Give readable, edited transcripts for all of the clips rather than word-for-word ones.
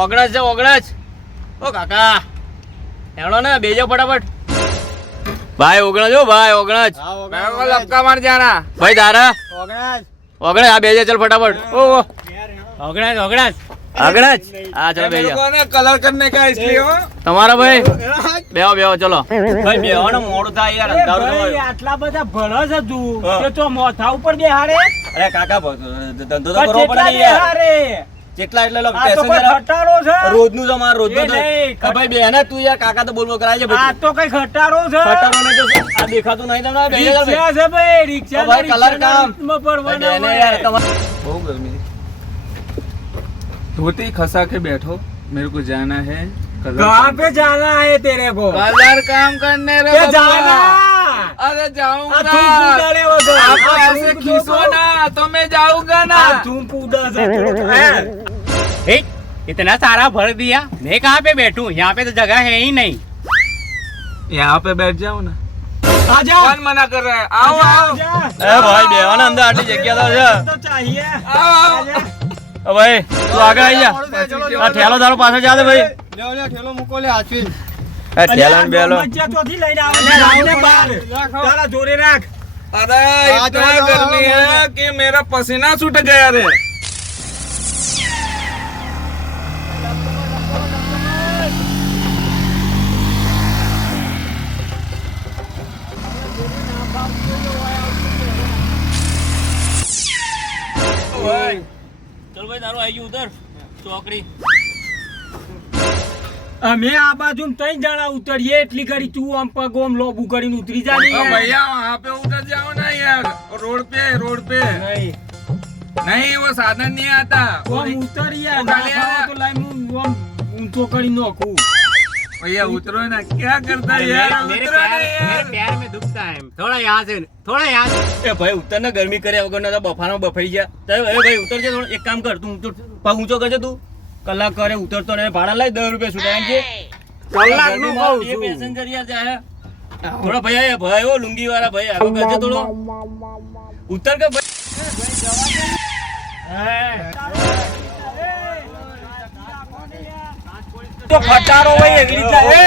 ઓગણજ છે ઓગણજ. ઓ કાકા હેણો ને બેજો ફટાફટ. ભાઈ ઓગણજ હો ભાઈ ઓગણજ. લપકા માર જાના ભાઈ તારા ઓગણજ ઓગણજ આ બેજો ચલ ફટાફટ. ઓ ઓગણજ ઓગણજ ઓગણજ હા ચલો બેજો. કોને કલર કરને કા इसलिए हो તમારા ભાઈ બેહો બેહો ચલો. ભાઈ બેહો ને મોડું થાય યાર અંધારું થયું. આટલા બધા ભણો છે તું કે તો મોથા ઉપર બેહાડે અરે કાકા ધંધો તો કરવો પડે ને યાર. બેહાડે કેટલા એટલે લોકો આ તો કોઈ પેસેન્જર ખટારો છે રોજનું છે માર રોજનું એ નહીં, તો ભાઈ બેને તું યાર કાકા તો બોલબોલ કરાય છે આ ભાઈ. તો કઈ ખટારો છે ખટારો ને તો આ દેખાતું નહીં તમને બેહી જાવ રિક્ષા છે ભાઈ રિક્ષા તો ભાઈ કલર કામ. માં પડવાના બેને યાર હોય. તમારે બહુ गर्मी धोती खसा के बैठो मेरे को जाना है कहाँ पे जाना है तेरे को कलर काम करने रे क्या बाबा। जाना अरे आ जाऊंगा तुम कूदड़े हो गए। आप आ ऐसे तुम खींचो तो- ना तो मैं जाऊंगा आ ना तुम कूदा से इतना सारा भर दिया मैं कहाँ पे बैठूं यहाँ पे तो जगह है ही नहीं. यहाँ पे बैठ जाओ ना आ जाओ कौन मना कर रहा है आओ आओ એ ભાઈ બેહો ને અંદર આટલી જગ્યા તો છે. तो चाहिए आओ आओ ઓ ભાઈ તું આગળ આવી જા. આ ઠેલો તારો પાછળ જા દે ભાઈ. ठेलो मुको ले आचवी આ ઠેલો ને બેલો મજ્જા ચોથી લઈને આવે લાવને બહાર તારા જોડે રાખ अरे इतना गर्मी है कि मेरा पसीना छूट गया रे ચલ ભાઈ તારું આવી ગયું ઉતર ચોકડી. અમે આ બાજુ ત્રણ જણા ઉતરીએ એટલી ઘડી તું આમ પગ આમ લોબુ કરીને ઉતરી જા ને યાર. भैया वहाँ पे उतर जाओ ना यार रोड पे નહીં नहीं वो साधन नहीं आता આમ ઉતરી યાર वो गाड़ी ના ખાવા आया। તો લાઈ હું આમ ઊંચો કરી નાખું भैया उतरो ना क्या करता है यार मेरे उतरो ना मेरे यार पैर में दुखता है थोड़ा यहाँ से थोड़ा यहाँ से. એ ભાઈ ઉતર ને ગરમી કર્યા વગર ના બફાનો બફાઈ ગયા. એ ભાઈ ઉતર છે થોડું એક કામ કર તું ઊંચો પગ ઊંચો કરજે તું. કલાક કરે ઉતરતો ને ભાડા લાય 10 રૂપિયા છૂટાય છે. કલાકનું કહું એ છું. પેસેન્જર યાર જાય થોડો ભાઈ ભાઈ ઓ લુંગી વાળા ભાઈ આગળ કરજે થોડો ઉતર કે ભાઈ. તો ખટારો હોય એવી રીતના એ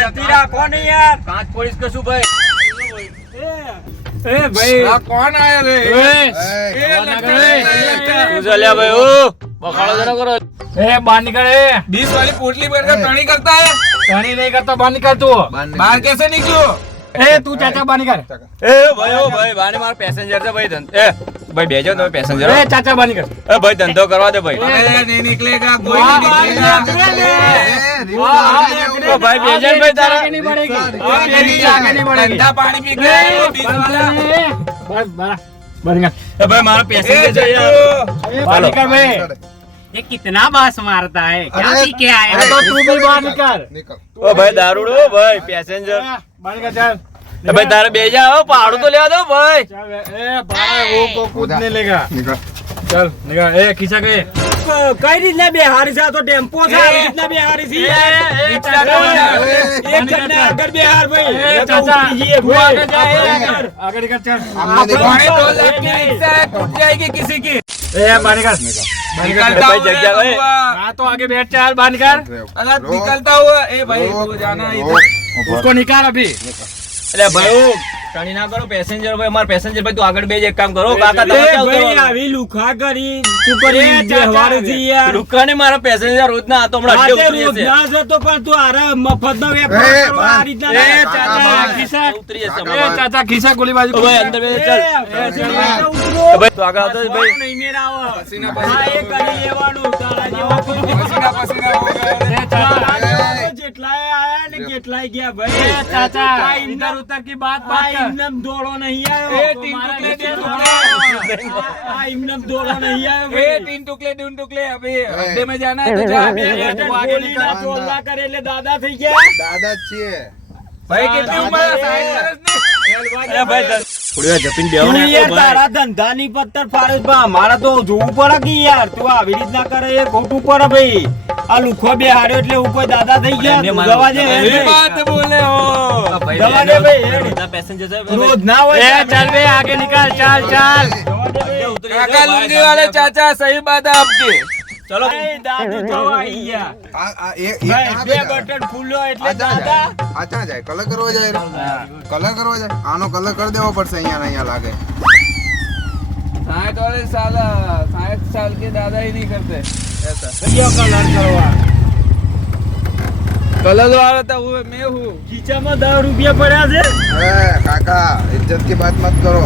શાંતિ રાખો ને યાર કાચ પોલીસ કશું ભાઈ. એ ભાઈ हाँ, कौन आया रे ए, ये लगता है તું ચાલ્યા ભાઈ ઓ બખાડો જરા કરો. એ બહાર નીકળ એ 20 वाली पोटली भर कर टर्निंग करता है ઘણી નહીં કરતો બહાર નીકળ તું बाहर कैसे निकलो એ તું ચાચા બહાર નીકળ એ ભાઈ ઓ ભાઈ બાને મારો પેસેન્જર છે ભાઈ એ ભાઈ બેજો તમે પેસેન્જર એ ચાચા બહાર નીકળ એ ભાઈ ધંધો કરવા દે ભાઈ. अरे नहीं निकलेगा कोई वाह, नहीं वाह, निकलेगा वाह, ओ भाई बेजन भाई तारा आगे नहीं बढ़ेगी और आगे नहीं बढ़ेगी ठंडा पानी पी के 20 वाला बस बस निकल એ ભાઈ મારો ए, પેસેન્જર છે યાર. देखो। बहार निकल भाई ये कितना बास मारता है क्या पी के आया अरे है? तो तू भी बाहर निकल ઓ भाई दारूડો ઓ ભાઈ પેસેન્જર. बाहर निकल चल એ ભાઈ તારે બેજા હો પાડું તો લેવા દો ભાઈ. चल ए भाई वो को कूदने लेगा चल निकल ए खींचा के કઈ રીતના બેહારી છે આ તો ટેમ્પો છે આવી રીતના બેહારી છે એક જણને આગળ બેહાર ભાઈ એ તો ઉતરી જઈએ ભાઈ આગળ નીકળ ચાલ पौने 2 लाख की रिक्शा है टूट जाएगी किसी की એ બહાર નીકળ निकलता भाई, जग जा, भाई। हुआ हाँ तो आगे बैठ चल बाहर निकाल अरे निकलता हुआ ए भाई तू जाना इधर उसको निकाल अभी એટલે ભાઈ ઓ કાણી ના કરો પેસેન્જર ભાઈ અમાર પેસેન્જર ભાઈ તું આગળ બેજ એક કામ કરો કાકા તમે એ ક્યાં ભાઈ ઉતરવાનું? આવી લુખા કરી તું કરી વ્યવહાર છે યાર દુકાને મારા પેસેન્જર રોજ ના આ તો હમણાં અડ્ડે આજે ઉતરી રોજ જશે. ના જતો પણ તું આરે મફતનો વેપાર કરો આ રીતના એ ના. ચાચા ખિસ્સા ઉતરી જશે એ હમણાં. ચાચા ખિસ્સા ગોલી બાજુ ઓ ભાઈ અંદર બેસ એ, ચાલ. એ, ચાલ, ઉતરો. એ ભાઈ તું આગળ આવતો જ ભાઈ. નહીં મેરાવો. પસીના હા, એ કરી લેવાનું તારા જેવા पसीना पसीना हो गया તારા જેવા તો જેટલાય આયા ને કેટલાય ગયા ભાઈ चाचा, આ ઇધર ઉતર की बात ઇમનમ દોડો નહીં આવ્યો એ ટીન ટુકલે ટીન ટુકલે આ ઇમનમ દોડો નહીં આવ્યો ए ભાઈ. 3 टुकले अभी अड्डे में जाना है तो जा બે अभी હેઠળ तू आगे ગોલીના निकल ટોલા કરે એટલે દાદા થઈ ગયા દાદા જ છીએ भाई कितनी उम्र है 60 वर्ष એ ભાઈ થોડી વાર જપીને બેહો ને. તું ઓ યાર ભાઈ. તારા ધંધાની પત્તર ફાડે છે. અમારે તો જોવું પડે કે યાર તું આવી રીતના કરે એ ખોટું પડે ભાઈ આ લુખો બે હાર્યો એટલે હું કોઈ દાદા થઈ ગયા એમને તું મારું જવા દે તમે ये बात બોલે हो આ ભાઈ જવા બેહો. દે ભાઈ. રોજના પેસેન્જર છે ભાઈ. રોજ ના હોય ए चल बे आगे निकाल चल चल જવા દે ભાઈ. ઉતરી જશે काका ભાઈ. लुंगी वाले चाचा सही बात है आपकी ચલો એ દાદુ તો આવી ગયા એક ભાઈ, બે બટન ફૂલો એટલે દાદા આચા જાય કલર કરવા જાય રે. કલર કરવા જાય આનો કલર કરી દેવો પડશે અહીંયા ને અહીંયા લાગે 60 वाले साल 60 साल के दादा ही नहीं करते ऐसा કયો કલર કરવા कलर वाला था वो मैं हूँ ખીચામાં 10 રૂપિયા પડ્યા છે અરે કાકા ઇજ્જત की बात मत करो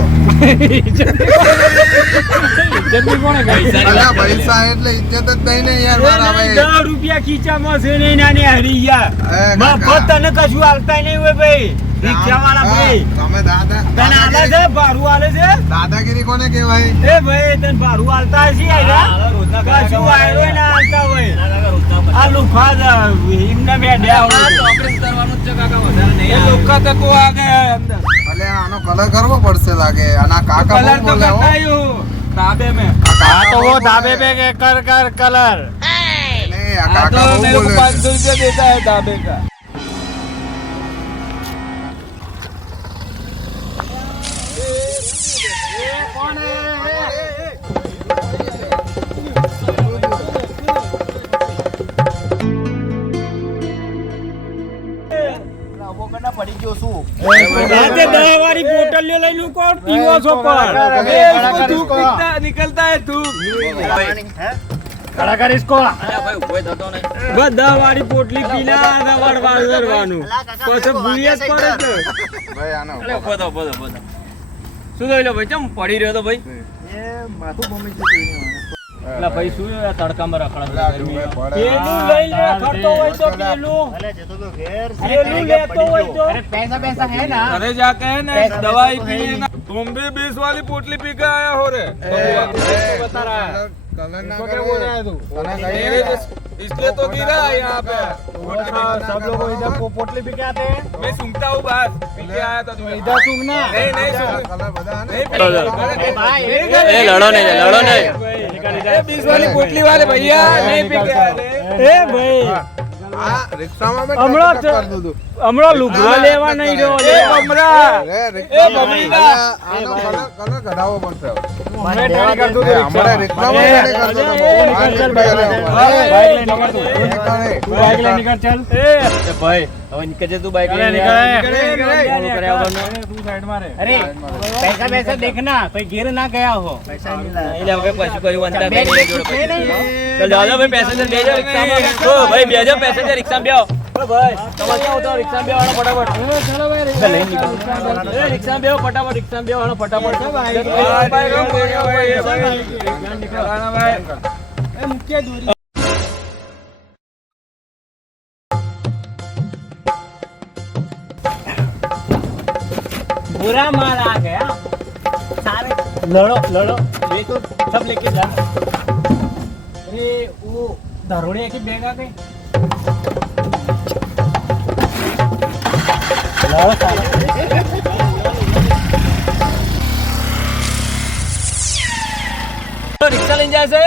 જલ્દી કોણે ગઈ અલા પૈસા એટલે ઇજ્જત જ નહીં ને યાર મારા ભાઈ 10 રૂપિયા ખીચામાં છે ને નાની હરી ગયા એ મફત કાકા. તને કશું આલતા નહીં હોય ભાઈ રિક્ષાવાળા ભાઈ તમે દાદા તને આલે છે ભાડું આલે છે દાદાગીરી કોને કહેવાય એ ભાઈ તને ભાડું આલતા હશે આયરા રોજના કશું આયરો ના આલતા હોય આ લુખા એમને મેડ્યા ચોકલેટ કરવાનું જ છે કાકા વધારે નહીં ये लोग का तक वो आ गया है अंदर અલે આનો કલર કરવો પડશે લાગે અને આ કાકા कलर બહુ तो બોલે હો करता ही हूँ ढाबे में હા તો વો ધાબે पे के कर कलर નહીં આ हाँ, કાકા तो બહુ मेरे को બોલે 500 रुपया देता है ढाबे का રાતે 10 વાળી બોટલીઓ લઈ લું કોણ પીવો છો કોણ ये इसको धूप निकलता है धूप કલાકાર ઇસકો અલ્યા ભાઈ ઉભો થતો નહીં બધા વાળી પોટલી પીલા રવાડ વાળવાનું પછી ભૂલિયા જ પડે છે ભાઈ આનો અલ્યા ઉભો થો શું થયું લે ભાઈ ચમ પડી રહ્યો તો ભાઈ અલ્યા ભાઈ શું આ તડકામાં રખડા પડે પેલું લઈ લે ખરતો હોય તો પેલું લેતો હોય તો अरे पैसा पैसा है ना अरे जाके है ना दवाई पी ना तुम भी 20 वाली पोटली पी के आया हो रे बता रहा है કલર ના इसको કરે क्या बोल रहा है तू मेरे इसलिए तो गिरा है यहाँ पे सब लोग इधर पोटली पी के आते हैं मैं सूंघता हूँ बस पी के आया था तुम्हें इधर सूंघना नहीं नहीं सूंघ કલર બધા ને नहीं अरे भाई એ લડો નહીં લડો નહીં 20 वाली पोटली वाले भैया नहीं पी के आए थे એ ભાઈ આ રિક્ષામાં મેં હમણાં ટિકિટ કરી દીધું હમણાં લુગડા લેવા નહીં રહ્યો ए बमरा રે એ રિક્ષામાં બબીતા. આનો કલર કઢાવવો પડશે મેં ટ્રાય કરતો તો હમણાં રિક્ષામાં એ, મેં કરતો તો એ, બહુ. આ નીકળ, રિક્ષા ભાઈ, લે. બાઈક લઈને નીકળ તું. તું બાઈક લઈને નીકળ ચાલ એ ભાઈ હવે નીકળજે તું બાઈક અરે લઈને નીકળ બોલું કર્યા વગરનો. તું સાઈડમાં રે अरे पैसा पैसा देखना कोई गिर ना गया हो નહીં લે હવે પાછું કયું અંતર બેગ નહીં બેગ જોડે છે નહીં પછી. ચાલ જાઓ ભાઈ પેસેન્જર બેજો રિક્ષામાં ઓ ભાઈ બેજો પેસેન્જર રિક્ષામાં બેહો ઓ ભાઈ તમારે ક્યાં ઉતારો રિક્ષામાં બેહવાનો ફટાફટ ચલો ભાઈ ચાલ, લઈને નીકળો. એ રિક્ષામાં બેહો ફટાફટ રિક્ષામાં બેહવાનો ફટાફટ राणा भाई बुरा माल आ गया सारे लड़ो लड़ो ये तो सब लेके जा अरे वो दरोड़े की बैग आ गए लड़ो सारे રિક્ષા લઈને જાય છે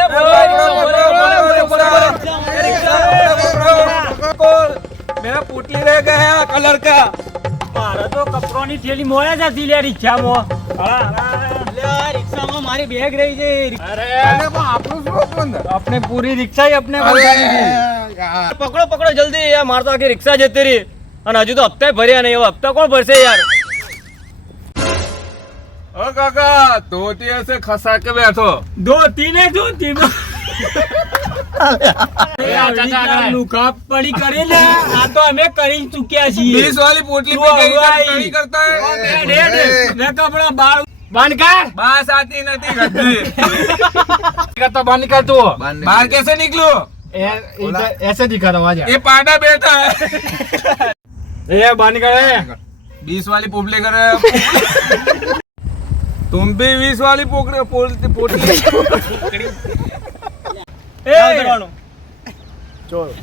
मेरा पोटली रह गया कलर का મારે તો કપડોની થેલી મોયા જતી લે રિક્ષામાં લે રિક્ષામાં મારી બેગ રહી છે અરે પણ આપણું શું બંધ अपने पूरी रिक्शा ही अपने અરે बनानी थी યાર. પકડો પકડો જલ્દી યાર માર તો આખી રિક્ષા જતી રહી અને હજુ તો હપ્તા ભર્યા નહીં હવે હપ્તા કોણ ભરશે યાર ओ काका धोती ऐसे खसा के बैठो धोती ने धोती લુકા પડી કરી ને આ તો અમે કરી ચૂક્યા છીએ 20 वाली पोटली तू पे गई हलवाई। नहीं करता है ને કપડા બાર બંધ કર बास आती नहीं गद्दी કરતો બંધ કર તું बाहर कैसे निकलो ऐसे दिखा दो आजा ये पांडा बैठा है ए બંધ કરે 20 वाली पोटली कर रहे हो तुम भी 20 वाली पोटली એ કરવાનું ચોરો